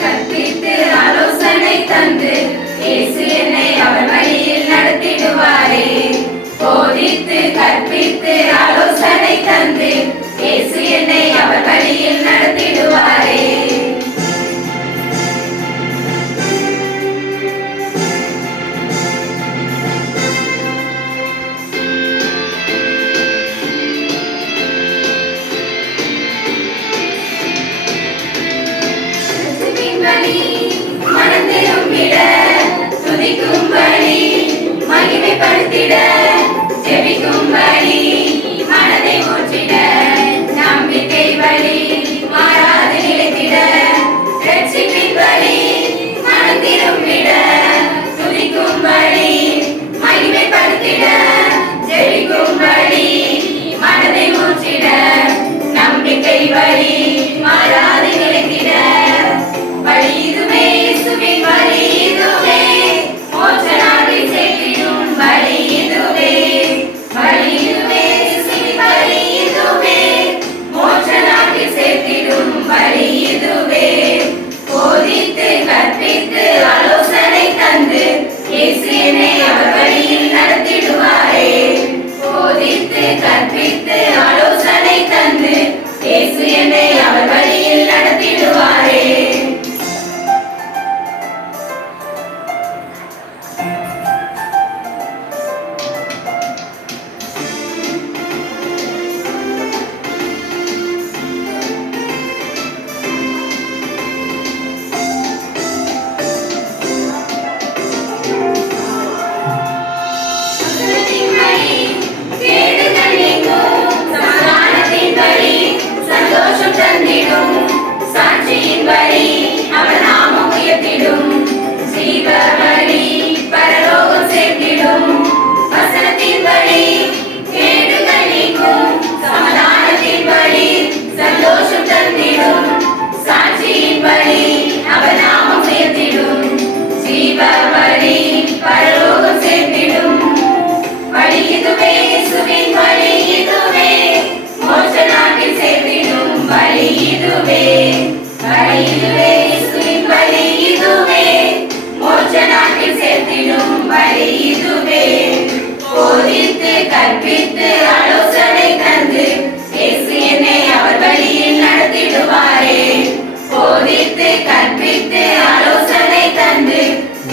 கற்பித்து ஆலோசனை தந்து இயேசு என்னை அவர் வழியில் நடத்திடுவாரே. போதித்து கற்பித்து ஆலோசனை தந்து இயேசு என்னை அவர் வழியில் நடத்திடுவாரே. துதிக்கும்படி மகிமைப்படுத்திட ஜெபிக்கும்படி மனதை ஊற்றிட நம்பிக்கை வழி மாறாது நிலைத்திட ரட்சிப்பின் வழி மனம் திரும்பிட துதிக்கும்படி மகிமைப்படுத்திட ஜெபிக்கும்படி மனதை ஊற்றிட நம்பிக்கை வழி மாறாது நிலைத்திட வழி இதுவே இயேசுவின் வழி இதுவே மோட்ச நாட்டில் சேர்த்திடும் வழி இதுவே வழி இதுவே இயேசுவின் வழி இதுவே மோட்ச நாட்டில் சேர்த்திடும் வழி இதுவே. போதித்து கற்பித்து ஆலோசனை தந்து இயேசு என்னை அவர் வழியில் நடத்திடுவாரே. போதித்து கற்பித்து ஆலோசனை தந்து இயேசு என்னை அவர் வழியில் நடத்திடுவாரே. சாட்சியின் வழி அவர் நாமம் உயர்த்திடும் ஜீவ வழி பரலோகம் சேர்த்திடும் வசனத்தின் வழி கேடுகள் நீக்கும் சமாதானத்தின் வழி சந்தோஷம் தந்திடும் சாட்சியின் வழி அவர் நாமம் உயர்த்திடும் ஜீவ வழி பரலோகம் சேர்த்திடும் வழி இதுவே இயேசுவின் வழி இதுவே மோட்ச நாட்டில் சேர்த்திடும் வழி இதுவே வழி இதுவே இயேசுவின் வழி இதுவே மோட்ச நாட்டில் சேர்த்திடும் வழி இதுவே. போதித்து கற்பித்து ஆலோசனை தந்து இயேசு என்னை அவர் வழியில் நடத்திடுவாரே. போதித்து கற்பித்து ஆலோசனை தந்து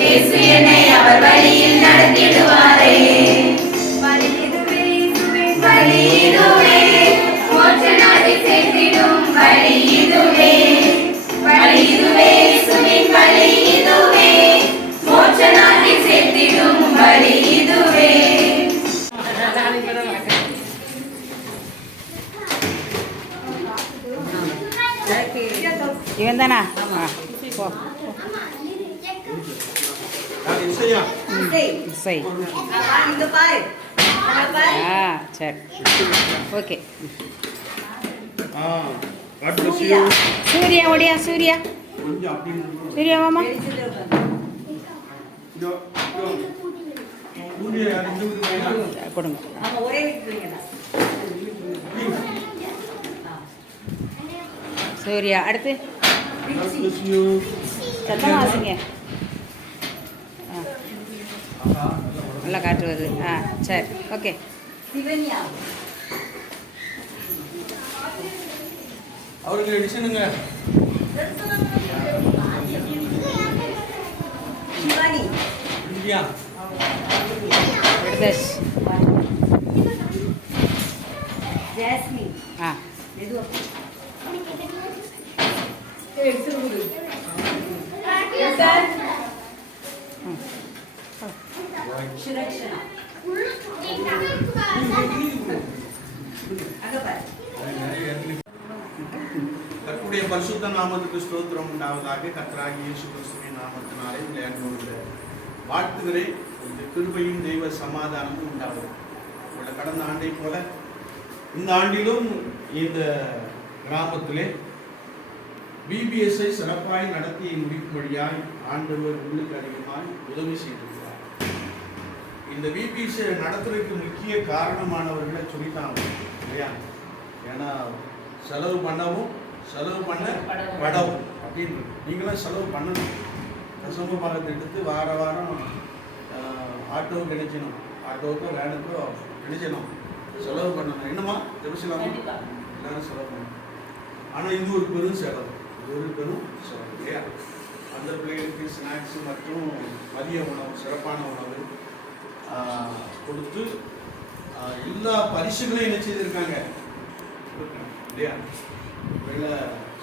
இயேசு என்னை அவர் வழியில் நடத்திடுவாரே. வழி இதுவே இயேசுவின் வழி இதுவே மோட்ச நாட்டில் சேர்த்திடும் வழி இதுவே வழி இதுவே இயேசுவின் வழி இதுவே மோட்ச நாட்டில் சேர்த்திடும் வழி இதுவே. இவன் தானா? இசை. சரி, ஓகே. சூர்யா ஓடியா, சூர்யா சூர்யா மாமா. கொடுங்க. சூர்யா அடுத்து சத்தம் வாசிங்க. நல்லா காற்று வருது. சரி, ஓகே. அவருக்கு எடிஷனுங்க. ஜாஸ்மின். கர்த்தருடைய பரிசுத்த நாமத்துக்கு ஸ்தோத்திரம் உண்டாவதாக. கர்த்தராகிய இயேசு கிறிஸ்துவின் நாமத்தினாலே உங்களை வாழ்த்துகிறேன். இந்த கிருபையும் தெய்வ சமாதானமும் உண்டாகும். உங்களை கடந்த ஆண்டை போல இந்த ஆண்டிலும் இந்த கிராமத்திலே பிபிஎஸ்ஐ சிறப்பாய் நடத்தி முடிக்கும்படியாய் ஆண்டவர் உங்களுக்கு அதிகமாய் உதவி செய்திருக்கிறார். இந்த பிபிஎஸ்ஐ நடத்துறதுக்கு முக்கிய காரணமானவர்களை சொல்லிட்டாங்க இல்லையா? ஏன்னா செலவு பண்ணவும் செலவு பண்ண படவும் அப்படின்னு நீங்களாம் செலவு பண்ணணும். தசம பாகத்தை எடுத்து வார வாரம் ஆட்டோவுக்கு கிடைக்கணும், ஆட்டோவுக்கோ வேனுக்கோ கிடைக்கணும், செலவு பண்ணணும். என்னம்மா ஜெபிச்சலாமா? எல்லாரும் செலவு பண்ணணும். ஆனால் இது ஒரு பெரும் செலவு, இது ஒரு பெரும் செலவு இல்லையா? அந்த பிள்ளைகளுக்கு ஸ்நாக்ஸு மற்றும் மதிய உணவு, சிறப்பான உணவு கொடுத்து எல்லா பரிசுகளையும் என்ன செய்திருக்காங்க இல்லையா?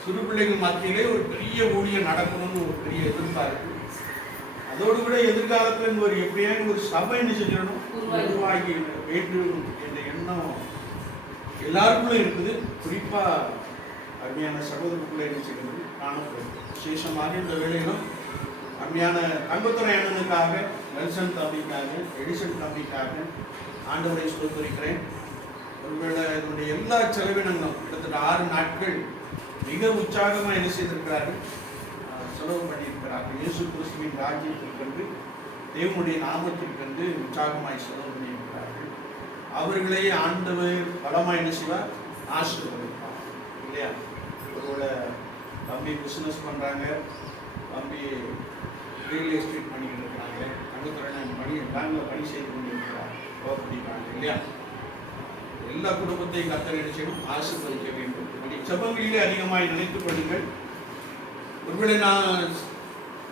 சிறு பிள்ளைகள் மத்தியிலே ஒரு பெரிய ஊழியம் நடக்கணும்னு ஒரு பெரிய எதிர்பார்ப்பு. அதோடு கூட எதிர்காலத்தில் ஒரு எப்படியாவது ஒரு சபை என்ன செஞ்சிடணும், உருவாகி வேண்டும் என்ற எண்ணம் எல்லாருக்குள்ளும் இருக்குது. குறிப்பாக அருமையான சகோதரருக்குள்ளே என்ன செய்யணும் காணப்படும். விசேஷமாக இந்த வேளையிலும் அருமையான தங்கத்துறை அண்ணனுக்காக, நெல்சன் தம்பிக்காக, எடிசன் தம்பிக்காக ஆண்டவரை ஸ்தோத்திரிக்கிறேன். ஒருவேளை இதனுடைய எல்லா செலவினங்களும் கிட்டத்தட்ட 6 நாட்கள் மிக உற்சாகமாக என்ன செய்திருக்கிறார்கள், செலவு பண்ணியிருக்கிறார்கள். இயேசு கிறிஸ்துவின் ராஜ்யத்திற்கென்று, தேவனுடைய நாமத்திற்கென்று உற்சாகமாய் செலவு பண்ணியிருக்கிறார்கள். அவர்களே ஆண்டவர் பலமாய் என்ன செய்வார், ஆசீர்வதிப்பார் இல்லையா? ஒருவேளை தம்பி பிஸ்னஸ் பண்ணுறாங்க, தம்பி ரியல் எஸ்டேட் பண்ணிக்கிட்டு இருக்கிறாங்க, தங்கத்துறையான பேங்கில் பணி செய்து கொண்டிருக்கிறார், படிக்கிறாங்க இல்லையா? எல்லா குடும்பத்தையும் கர்த்தர் என்ன செய்யணும், ஆசீர்வதிக்க வேண்டும். செபங்களிலே அதிகமாக நினைத்துக் கொள்ளுங்கள். ஒருவேளை நான்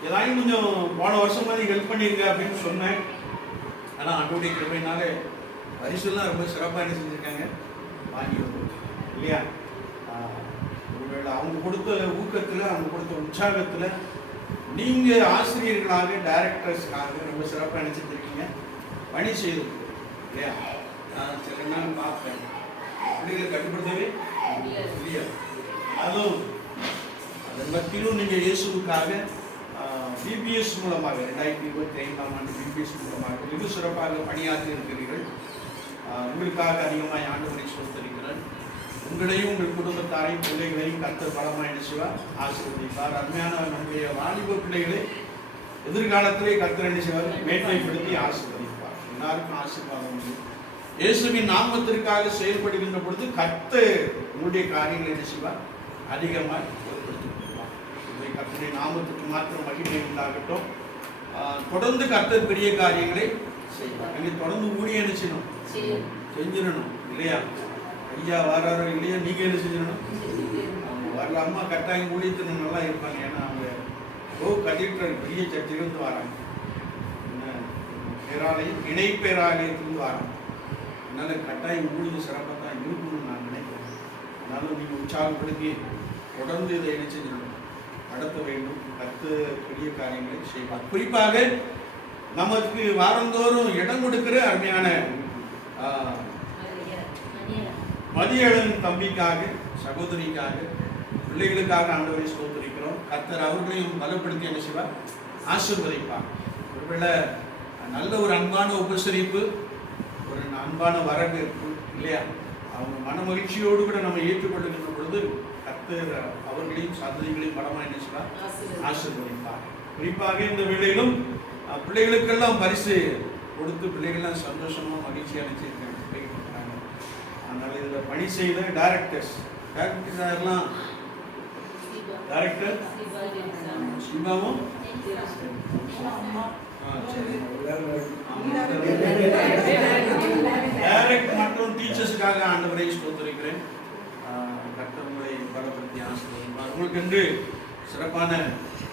ஏதாவது கொஞ்சம் போன வருஷம் மாதிரி ஹெல்ப் பண்ணிருங்க அப்படின்னு சொன்னேன். ஆனால் ஆண்டவருடைய கிருபையினால பரிசுலாம் ரொம்ப சிறப்பாக என்ன செஞ்சுருக்காங்க, வாங்கி வந்து இல்லையா? ஒருவேளை அவங்க கொடுத்த ஊக்கத்தில், அவங்க கொடுத்த உற்சாகத்தில் நீங்கள் ஆசிரியர்களாக, டைரக்டர்ஸ்க்காக ரொம்ப சிறப்பாக என்ன செஞ்சுருக்கீங்க, பணி செய்து இல்லையா? நான் சில நாள் பார்ப்பேன், பிள்ளைகளை கட்டுப்படுத்தவே இல்லையா? அதுவும் அதன் மத்தியிலும் நீங்கள் இயேசுவுக்காக பிபிஎஸ் மூலமாக 2025ஆம் ஆண்டு பிபிஎஸ் மூலமாக வெகு சிறப்பாக பணியாற்றி இருக்கிறீர்கள். உங்களுக்காக அதிகமாக ஆண்டவரை ஸ்தோத்திரிக்கிறேன். உங்களையும் உங்கள் குடும்பத்தாரையும் பிள்ளைகளையும் கர்த்தர் பலமாக என்ன செய்வார், ஆசீர்வதிப்பார். அருமையான நம்முடைய வாலிப பிள்ளைகளை எதிர்காலத்திலே கர்த்தர் என்ன செய்வார், மேன்மைப்படுத்தி ஆசீர்வதிப்பார். எல்லாருக்கும் ஆசீர்வாதம் உண்டு. இயேசுவின் நாமத்திற்காக செயல்படுகின்ற பொழுது கர்த்தர் உங்களுடைய காரியங்களை என்ன செய்வார், அதிகமாக பொருட்படுத்திக் கொள்வார். இதை கர்த்தருடைய நாமத்துக்கு மாத்திரம் மகிமை உண்டாகட்டும். தொடர்ந்து கர்த்தர் பெரிய காரியங்களை செய்வார். நீங்கள் தொடர்ந்து ஊழியம் என்ன செய்யணும், செஞ்சிடணும் இல்லையா? ஐயா வராரோ இல்லையா, நீங்கள் என்ன செஞ்சிடணும், வரல அம்மா கட்டாயம் ஊழியத்தில் நல்லா இருப்பாங்க. ஏன்னா அவங்க கட்டிட்டு பெரிய சர்ச்சையிலிருந்து வராங்க, பேராலயம் இணை பேராலயத்திலிருந்து வராங்க. அதனால் கட்டாயம் ஊழியம் சிறப்பாக தான் இருக்கணும்னு நான் நினைக்கிறேன். அதனால நீங்கள் உற்சாகப்படுத்தி தொடர்ந்து இதை என்ன செஞ்சிடணும், நடத்த வேண்டும். கர்த்தர் பெரிய காரியங்களை செய்வார். குறிப்பாக நமக்கு வாரந்தோறும் இடம் கொடுக்கிற அருமையான மதியழன் தம்பிக்காக, சகோதரிக்காக, பிள்ளைகளுக்காக ஆண்டவரை ஸ்தோத்திரிக்கிறோம். கர்த்தர் அவர்களையும் பலப்படுத்தி என்ன செய்வார், ஆசீர்வதிப்பார். ஒருவேளை நல்ல ஒரு அன்பான உபசரிப்பு, ஒரு அன்பான வரவேற்பு இல்லையா? அவங்க மன மகிழ்ச்சியோடு கூட நம்ம ஏற்றுக்கொள்ளுகின்ற பொழுது கர்த்தர் அவர்களையும் சந்ததிகளையும் பலமாக என்ன செய்வார், ஆசீர்வதிப்பார். குறிப்பாக இந்த வேளையிலும் பிள்ளைகளுக்கெல்லாம் பரிசு கொடுத்து பிள்ளைகள்லாம் சந்தோஷமாக மகிழ்ச்சியாக நினைச்சிருக்காங்க. அதனால் இதில் பணி செய்த டைரக்டர்ஸ் யாரெல்லாம், டைரக்டர் சிவாவும் டைரக்ட் மற்றும் டீச்சர்ஸுக்காக ஆண்டவரை ஸ்தோத்திரிக்கிறேன். கர்த்தர் உங்களை பலப்படுத்தி ஆசீர்வதிப்பார். உங்களுக்கு என்று சிறப்பான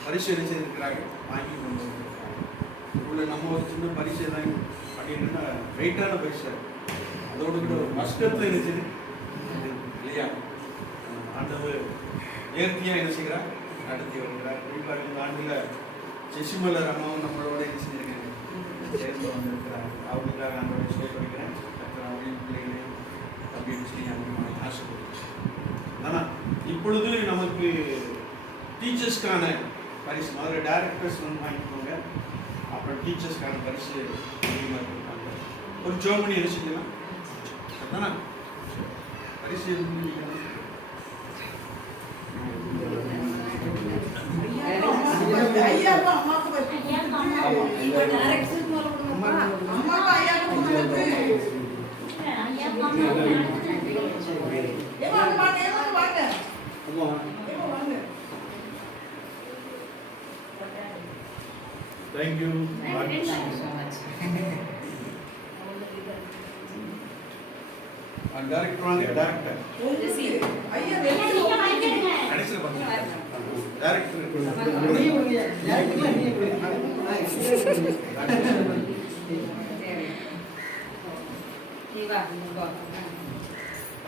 பரிசீலனை செய்திருக்கிறாங்க, வாங்கி கொண்டு வந்திருக்கிறாங்க. உங்களை நம்ம ஒரு சின்ன பரிசீலனை பண்ணிட்டுன்னா வெயிட்டான பரிசு, அதோடு கூட ஒரு கஷ்டத்தை இருந்துச்சு இல்லையா? ஆண்டவர் நேர்த்தியாக என்ன செய்கிறார், நடத்தி வருகிறார். குறிப்பாக இந்த ஆண்டில் செசிமலர் அம்மாவும் நம்மளோட என்ன செஞ்சிருக்காங்க, சேர்ந்து வந்திருக்கிறார். அவங்களுக்காக ஆண்டவரை ஸ்தோத்திரிக்கிறேன். அவரையும் பிள்ளைகளையும் தம்பி அதிகமாக ஆசைப்படுறேன். ஆனால் இப்பொழுது நமக்கு டீச்சர்ஸ்க்கான பரிசு முதல்ல டைரக்டர்ஸ் வந்து வாங்கிக்கோங்க, அப்புறம் டீச்சர்ஸ்க்கான பரிசு அதிகமாக கொடுப்பாங்க. ஒரு ஜோமனி என்ன செஞ்சலாம் அதுதானா பரிசு எதுவும் Thank you. Thank you so much. Director வாங்க, director. ஜெசி. கடைசியில பாருங்க. Director. நீ வா, வா.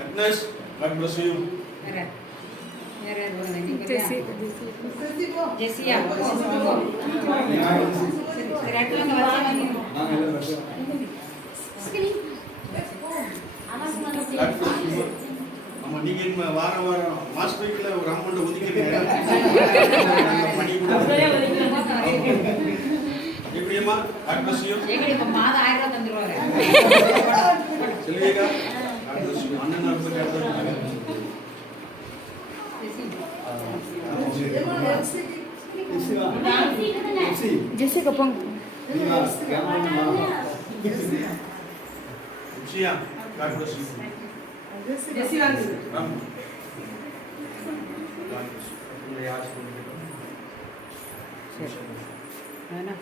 Agnes, God bless you. வேற வேற யார் வருவாங்க? நீ வரியா? ஜெசியா. போ, போ. சரி, அடுத்தவங்க வராங்க. God bless you. ஆமா, நீங்க என்ன வாரம் மாஸ்டர் வீக்ல ஒரு அமௌண்ட் ஒதுக்கிடுங்க. நாங்க பண்ணி கொடுப்போம். எப்படியம்மா? God bless you. எங்க இப்ப மாதம் 1000 ரூபாய் தந்துருவாங்க. செல்விகா, God bless you. அண்ணன் அடுத்த கேட்டாங்க. Jessica Pong. Sia, God bless you. ஜெசி வாங்க. Ram. God bless you. உங்களை ஆசீர்வதிக்கட்டும். சரி. வேணா